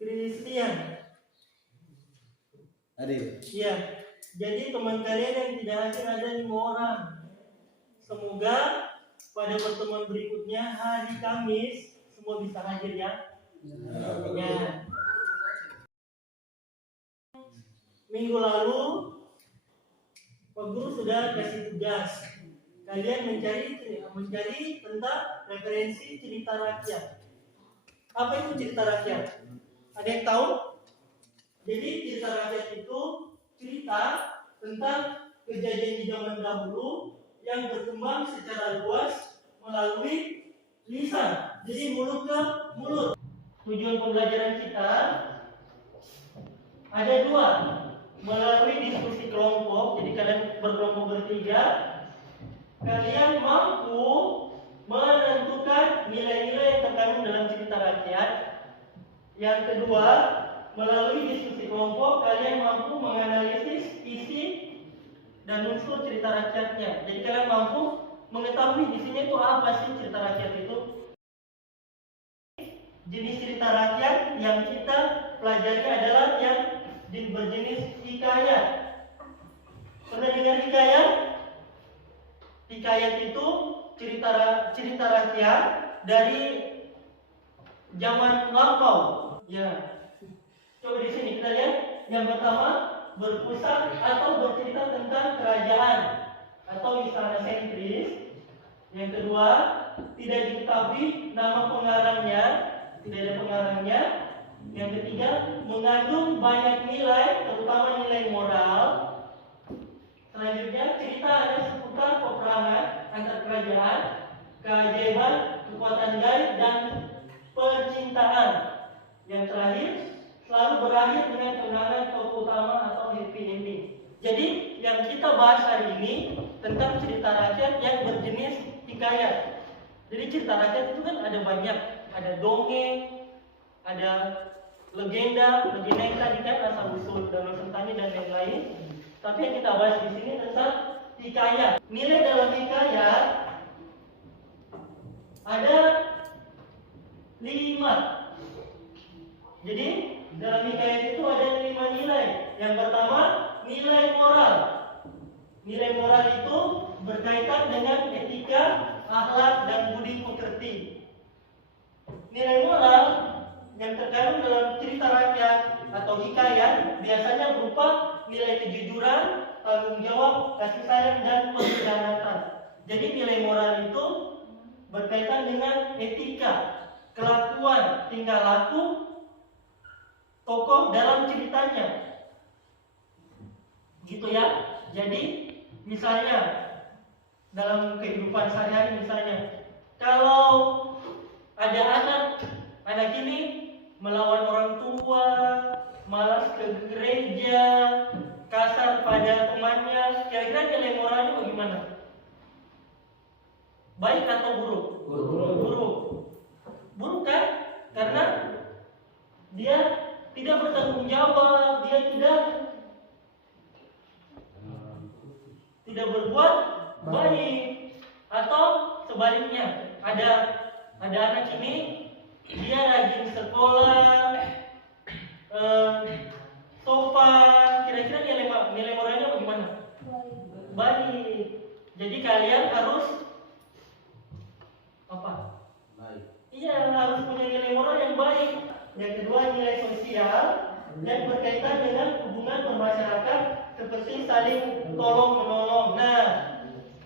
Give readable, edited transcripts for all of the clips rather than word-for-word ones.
Christian. Adil. Iya. Jadi teman kalian yang tidak hadir ada 5 orang. Semoga pada pertemuan berikutnya hari Kamis semua bisa hadir ya. Ya. Minggu lalu Pak Guru sudah kasih tugas. Kalian mencari tentang referensi cerita rakyat. Apa itu cerita rakyat? Ada yang tahu? Jadi cerita rakyat itu cerita tentang kejadian di zaman dahulu yang berkembang secara luas melalui lisan. Jadi mulut ke mulut. Tujuan pembelajaran kita ada 2. Melalui diskusi kelompok, jadi kalian berkelompok bertiga, kalian mampu menentukan nilai-nilai yang terkandung dalam cerita rakyat. Yang kedua, melalui diskusi kelompok, kalian mampu menganalisis isi dan unsur cerita rakyatnya. Jadi kalian mampu mengetahui isinya itu apa sih cerita rakyat itu. Jenis cerita rakyat yang kita pelajari adalah yang berjenis hikayat. Pernah dengar hikayat? Hikayat itu cerita rakyat dari zaman lampau. Ya. Coba di sini kita lihat. Yang pertama, berpusat atau bercerita tentang kerajaan atau istana sentris. Yang kedua, tidak diketahui nama pengarangnya, tidak ada pengarangnya. Yang ketiga, mengandung banyak nilai, terutama nilai moral. Selanjutnya, cerita ada seputar peperangan antar kerajaan, keajaiban, kekuatan gaib, dan percintaan. Yang terakhir, selalu berakhir dengan kemenangan tokoh utama atau happy ending. Jadi, yang kita bahas hari ini tentang cerita rakyat yang berjenis hikayat. Jadi cerita rakyat itu kan ada banyak, ada dongeng, ada legenda yang tadi kan asal usul Danau Sentani dan lain-lain. Tapi yang kita bahas di sini tentang hikayat. Nilai dalam hikayat ada 5. Jadi dalam hikayat itu ada 5 nilai. Yang pertama, nilai moral. Nilai moral itu berkaitan dengan etika, akhlak, dan budi pekerti. Nilai moral yang terkandung dalam cerita rakyat atau hikayat biasanya berupa nilai kejujuran, tanggung jawab, kasih sayang, dan pengkhianatan. Jadi nilai moral itu berkaitan dengan etika, kelakuan, tingkah laku tokoh dalam ceritanya. Gitu ya. Jadi misalnya dalam kehidupan sehari-hari, misalnya kalau ada anak ini melawan orang tua, malas ke gereja, kasar pada temannya, kira-kira nilai moralnya bagaimana? Baik atau buruk? Buruk. Buruk kan? Karena dia tidak bertanggung jawab, dia tidak berbuat baik. Atau sebaliknya, ada anak ini dia rajin sekolah, sopan, kira-kira nilai moralnya bagaimana? Baik. Jadi kalian harus apa? Baik. Iya, harus punya nilai moral yang baik. Yang kedua, nilai sosial yang berkaitan dengan hubungan bermasyarakat seperti saling tolong menolong. Nah,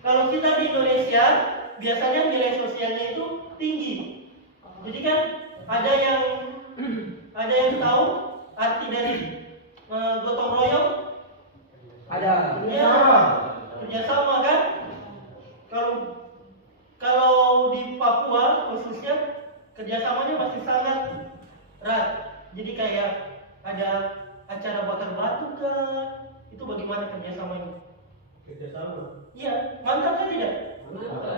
kalau kita di Indonesia biasanya nilai sosialnya itu tinggi. Jadi kan ada yang tahu arti dari gotong royong? Ada. Ya, kerjasama kan? Kalau di Papua khususnya kerjasamanya masih sangat erat. Jadi kayak ada acara bakar batu kan? Itu bagaimana kerjasamanya? Kerjasama. Iya, mantap kan tidak?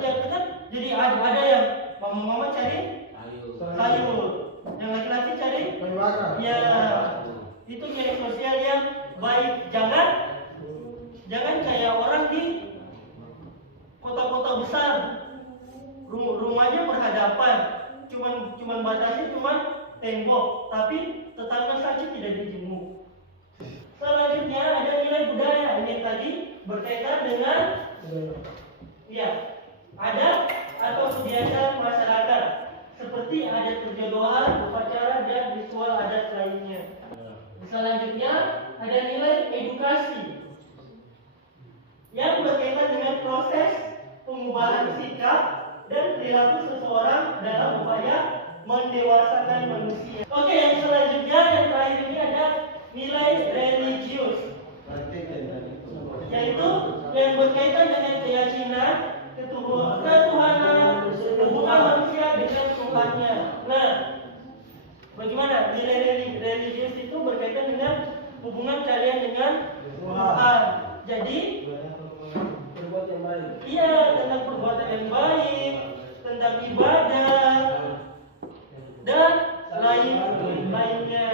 Ya kan? Jadi ada yang mama cari sayur, yang laki-laki cari ya, itu nilai sosial yang baik. Jangan kayak orang di kota-kota besar, rumahnya berhadapan, cuman batasnya tembok, tapi tetangga saja tidak dijenguk. Selanjutnya ada nilai budaya. Ini tadi berkaitan dengan ya, adat atau kebiasaan masyarakat seperti adat perjodohan, upacara dan ritual adat lainnya. Selanjutnya ada nilai edukasi yang berkaitan dengan proses pengubahan sikap dan perilaku seseorang dalam upaya mendewasakan manusia. Oke, yang selanjutnya yang terakhir ini ada nilai religius, yaitu yang berkaitan dengan keyakinan, ketuhanan, hubungan manusia dengan Tuhannya. Nah, bagaimana nilai religius itu berkaitan dengan hubungan kalian dengan Tuhan. Jadi, Berbuat yang baik. iya, tentang perbuatan yang baik, tentang ibadah dan lainnya.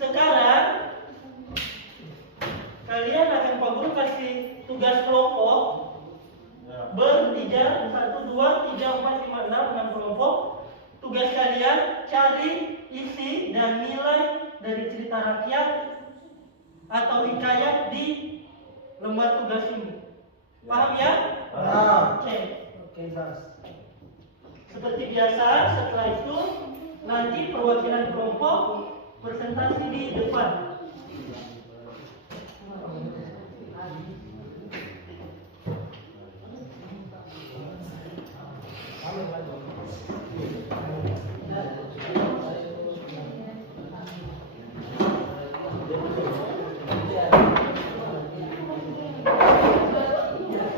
Sekarang kalian akan Pak Guru kasih tugas kelompok bertiga, 1, 2, 3, 4, 5, 6 kelompok. Tugas kalian cari isi dan nilai dari cerita rakyat atau hikayat di lembar tugas ini. Paham ya? Paham. Oke. Oke, Mas. Seperti biasa, setelah itu nanti perwakilan kelompok presentasi di depan.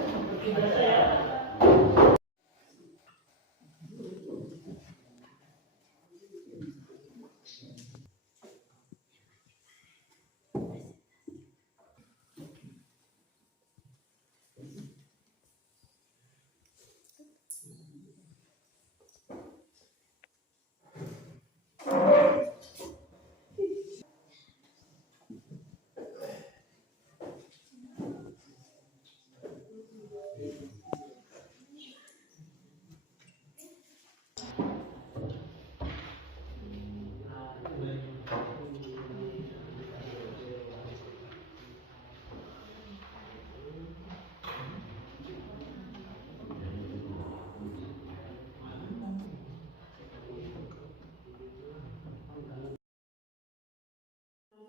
Seperti biasa ya.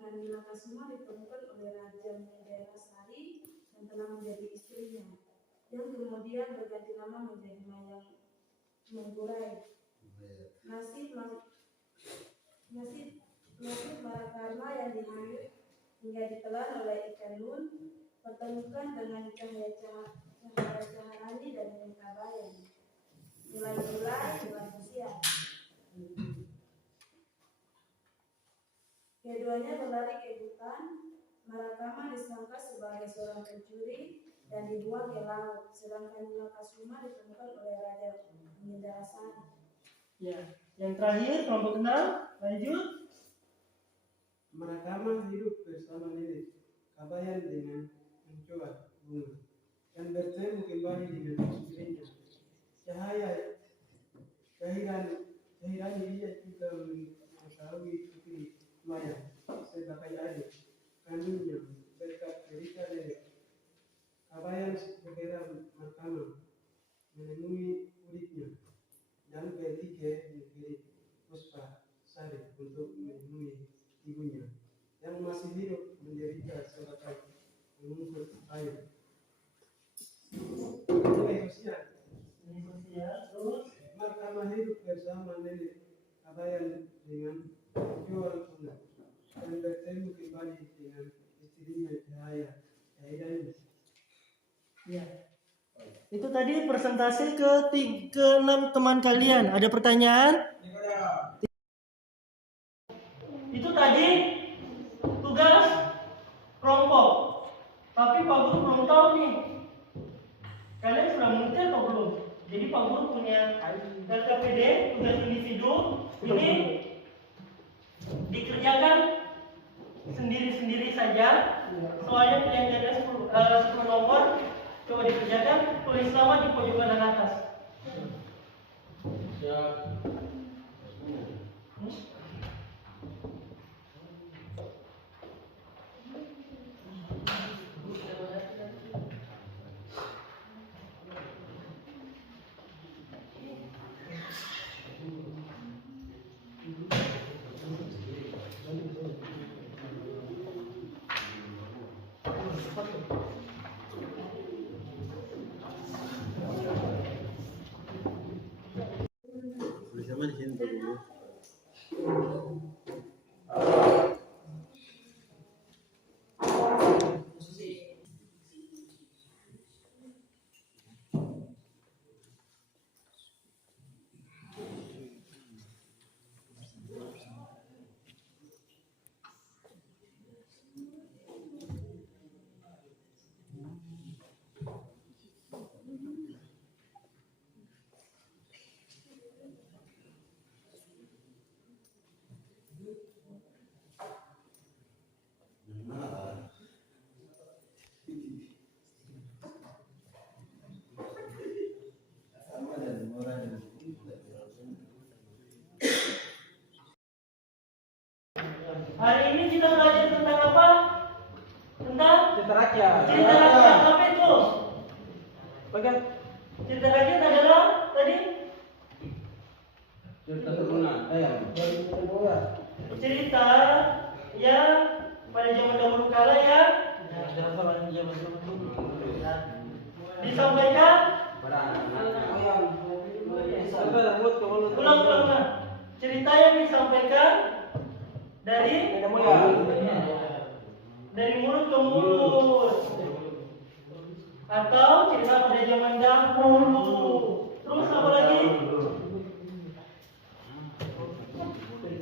Nila Kasuma ditemukan oleh Raja Menderasari yang telah menjadi istrinya, yang kemudian berganti nama menjadi Mayang Mangkurai. Nasib Marakarma yang dihanyut hingga ditelan oleh ikan nun, pertemukan dengan Cahaya Caharani dan Kabayan. Mulai usia. Keduanya berlari ke hutan. Marakama disangka sebagai seorang pencuri dan dibuang ke laut, sedangkan Nila Kasuma ditemukan oleh Raja Menderasari. Ya, yang terakhir kelompok 6, lanjut. Marakama hidup bersama nenek Kabayan dengan mencoba bunga dan bertemu kembali dengan istrinya. Cahirani dia juga mengetahui putri Maya sebagai adik kandungnya berkat cerita nenek. Kabayan segera Marakama menemui muridnya dan pergi ke negeri Puspa Sari untuk menemui ibunya yang masih hidup menderita sebagai pengungkut air. Nilai sosial. Terus Marakama hidup bersama nenek Kabayan dengan jual bunga dan bertemu kembali dengan istrinya Cahirani. ya. Itu tadi presentasi ke-6 teman kalian. Ada pertanyaan? Itu tadi tugas kelompok. Tapi Pak Guru belum tahu nih. Kalian sudah mengerti atau belum? Jadi Pak Guru punya LKPD, tugas individu. Ini dikerjakan sendiri-sendiri saja. Soalnya kalian ada 10 nomor. Coba dikerjakan, tulis nama di pojok kanan atas. Sama di sini dulu. Hari ini kita belajar tentang apa? Tentang Cerita rakyat. cerita rakyat. Apa itu? Bagian Cerita rakyat adalah tadi cerita turunan. Ayam. Kedua. cerita yang pada zaman dahulu kala ya disampaikan. Ulang. Cerita yang disampaikan dari mulut ke mulut, atau cerita pada zaman dahulu. Terus apa lagi?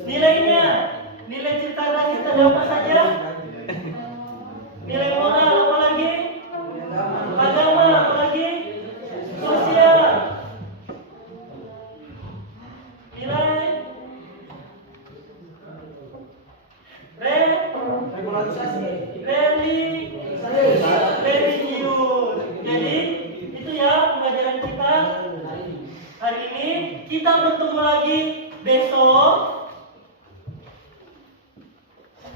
Nilainya, nilai cerita rakyat ada apa saja? Nilai moral apa lagi? Agama apa lagi? Sosial. Nilai religius. Jadi itu ya pembelajaran kita hari ini. Kita bertemu lagi besok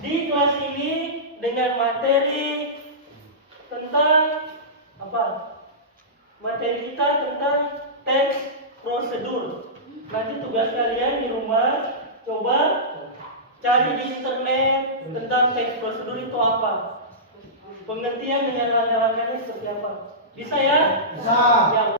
di kelas ini dengan materi tentang apa? Materi kita tentang teks prosedur. Nanti tugas kalian di rumah coba cari di internet tentang teks prosedur itu apa. Pengertian dengan langkah-langkahnya seperti apa. Bisa ya? Bisa. Ya.